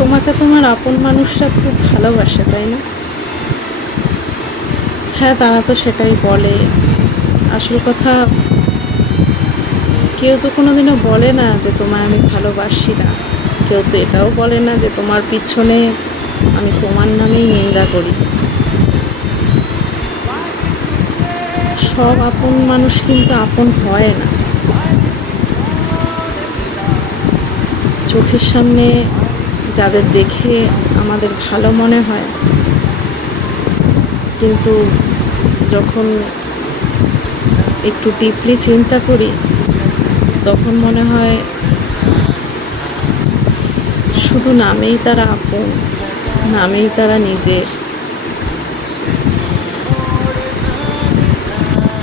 তোমাকে তোমার আপন মানুষরা খুব ভালোবাসে, তাই না? হ্যাঁ, তারা তো সেটাই বলে। আসল কথা, কেউ তো কোনোদিনও বলে না যে তোমায় আমি ভালোবাসি না। কেউ তো এটাও বলে না যে তোমার পিছনে আমি তোমার নামেই নিন্দা করি। সব আপন মানুষ কিন্তু আপন হয় না। চোখের সামনে যাদের দেখে আমাদের ভালো মনে হয়, কিন্তু যখন একটু ডিপলি চিন্তা করি তখন মনে হয় শুধু নামেই তারা আপন, নামেই তারা নিজের।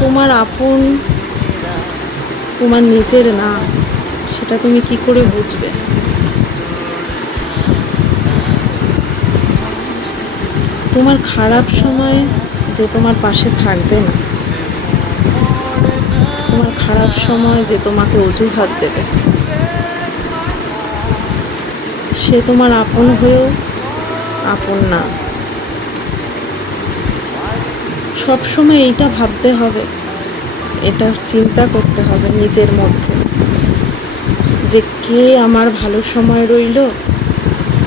তোমার আপন তোমার নিজের না, সেটা তুমি কি করে বুঝবে? তোমার খারাপ সময় যে তোমার পাশে থাকবে না, তোমার খারাপ সময় যে তোমাকে অজুহাত দেবে, সে তোমার আপন হয়েও আপন না। সবসময় এইটা ভাবতে হবে, এটা চিন্তা করতে হবে নিজের মধ্যে, যে কে আমার ভালো সময় রইল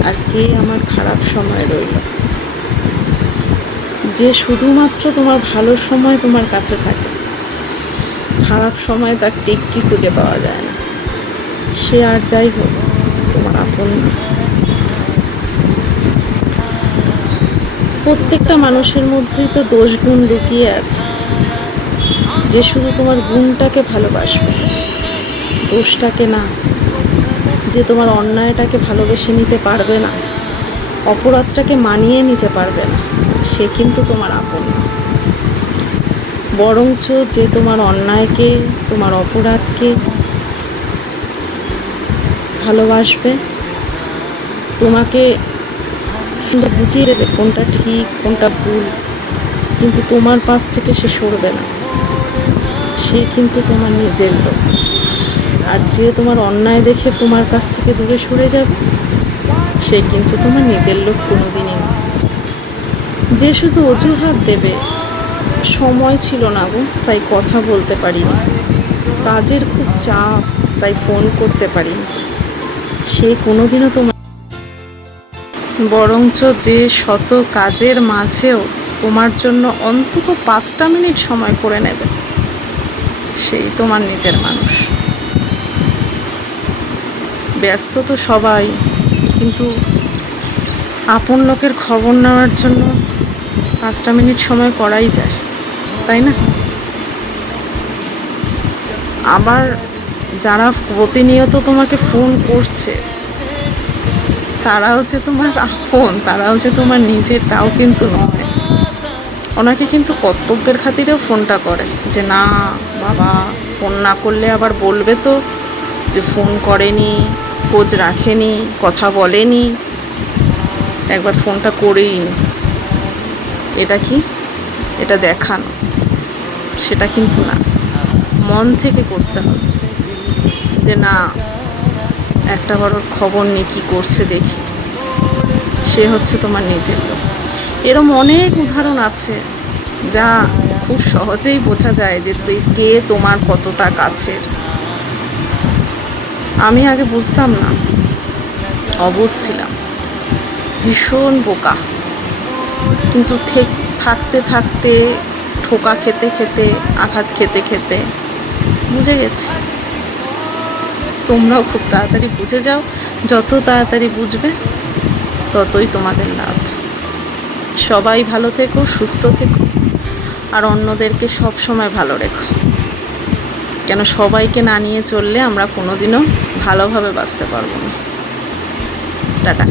আর কে আমার খারাপ সময় রইল। যে শুধুমাত্র তোমার ভালো সময় তোমার কাছে থাকে, খারাপ সময় তার টেক্কি খুঁজে পাওয়া যায় না, সে আর যাই হোক তোমার আপন না। প্রত্যেকটা মানুষের মধ্যেই তো দোষ গুণ লুকিয়ে আছে, যে শুধু তোমার গুণটাকে ভালোবাসবে, দোষটাকে না। যে তোমার অন্যায়টাকে ভালোবেসে নিতে পারবে না, অপরাধটাকে মানিয়ে নিতে পারবে না, সে কিন্তু তোমার আপন না। বরঞ্চ যে তোমার অন্যায়কে, তোমার অপরাধকে ভালোবাসবে, তোমাকে বুঝিয়ে দেবে কোনটা ঠিক কোনটা ভুল, কিন্তু তোমার পাশ থেকে সে সরবে না, সে কিন্তু তোমার নিজের লোক। আর যে তোমার অন্যায় দেখে তোমার কাছ থেকে দূরে সরে যাবে, সে কিন্তু তোমার নিজের লোক কোনোদিনই না। যে শুধু অজুহাত দেবে, সময় ছিল না গো তাই কথা বলতে পারিনি, কাজের খুব চাপ তাই ফোন করতে পারিনি, সে কোনোদিনও তোমার। বরঞ্চ যে শত কাজের মাঝেও তোমার জন্য অন্তত 5টা মিনিট সময় করে নেবে, সেই তোমার নিজের মানুষ। ব্যস্ত তো সবাই, কিন্তু আপন লোকের খবর নেওয়ার জন্য 5টা মিনিট সময় করাই যায়, তাই না? আবার যারা প্রতিনিয়ত তোমাকে ফোন করছে, তারাও যে তোমার আপন, তারাও যে তোমার নিজের, তাও কিন্তু নয়। ওনাকে কিন্তু কর্তব্যের খাতিরেও ফোনটা করে, যে না বাবা, ফোন না করলে আবার বলবে তো যে ফোন করেনি, খোঁজ রাখেনি, কথা বলেনি, একবার ফোনটা করেই নি। এটা কি? এটা দেখানো, সেটা কিন্তু না। মন থেকে করতে হবে, যে না একটা বড় খবর নিয়ে কী করছে দেখি, সে হচ্ছে তোমার নিজের লোক। এরম অনেক উদাহরণ আছে যা খুব সহজেই বোঝা যায় যে কে তোমার কতটা কাছের। আমি আগে বুঝতাম না, অবুঝ ছিলাম, ভীষণ বোকা, কিন্তু থাকতে থাকতে, ঠোকা খেতে খেতে, আঘাত খেতে খেতে বুঝে গেছি। তোমরাও খুব তাড়াতাড়ি বুঝে যাও, যত তাড়াতাড়ি বুঝবে ততই তোমাদের লাভ। সবাই ভালো থেকো, সুস্থ থেকো, আর অন্যদেরকে সব সময় ভালো রেখো, কেন সবাইকে না নিয়ে চললে আমরা কোনোদিনও ভালোভাবে বাঁচতে পারবো না। টাটা।